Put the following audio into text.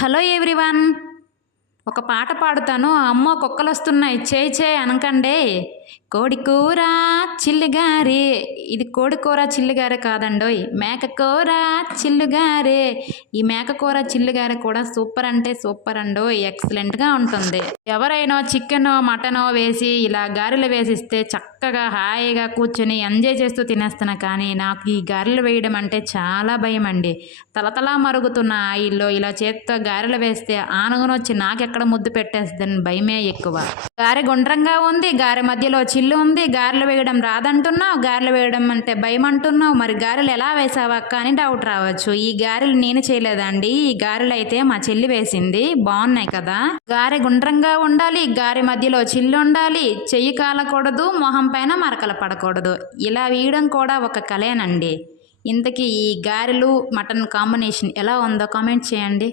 Hello everyone. ఒక పాట పాడుతాను. అమ్మో కుక్కలొస్తున్నాయి చేయి చేయి అనకండే. కోడి కూర చిల్లిగారే. ఇది కోడి కూర చిల్లిగారే కాదండోయ్, మేక కూర చిల్లుగారే. ఈ మేక కూర చిల్లుగారే కూడా సూపర్ అంటే సూపర్ అండోయ్, ఎక్సలెంట్గా ఉంటుంది. ఎవరైనా చికెనో మటనో వేసి ఇలా గారెలు వేసిస్తే చక్కగా హాయిగా కూర్చొని ఎంజాయ్ చేస్తూ తినేస్తున్నా. కానీ నాకు ఈ గారెలు వేయడం అంటే చాలా భయం అండి. తలతలా మరుగుతున్న ఆయిల్లో ఇలా చేత్తో గారెలు వేస్తే ఆనగనొచ్చి నాకెక్కడ ముద్దు పెట్టేస్తుందని భయమే ఎక్కువ. గారె గుండ్రంగా ఉంది, గారె మధ్యలో చిల్లు ఉంది. గారెలు వేయడం రాదంటున్నావు, గారెలు వేయడం అంటే భయం అంటున్నావు. మరి గారెలు ఎలా వేసావా అక్క అని డౌట్ రావచ్చు. ఈ గారెలు నేను చేయలేదండి. ఈ గారెలు అయితే మా చెల్లి వేసింది. బాగున్నాయి కదా. గారె గుండ్రంగా ఉండాలి, గారె మధ్యలో చిల్లు ఉండాలి, చెయ్యి కాలకూడదు, మొహం పైన మరకలు పడకూడదు. ఇలా వేయడం కూడా ఒక కళేనండి. ఇంతకీ ఈ గారెలు మటన్ కాంబినేషన్ ఎలా ఉందో కామెంట్ చేయండి.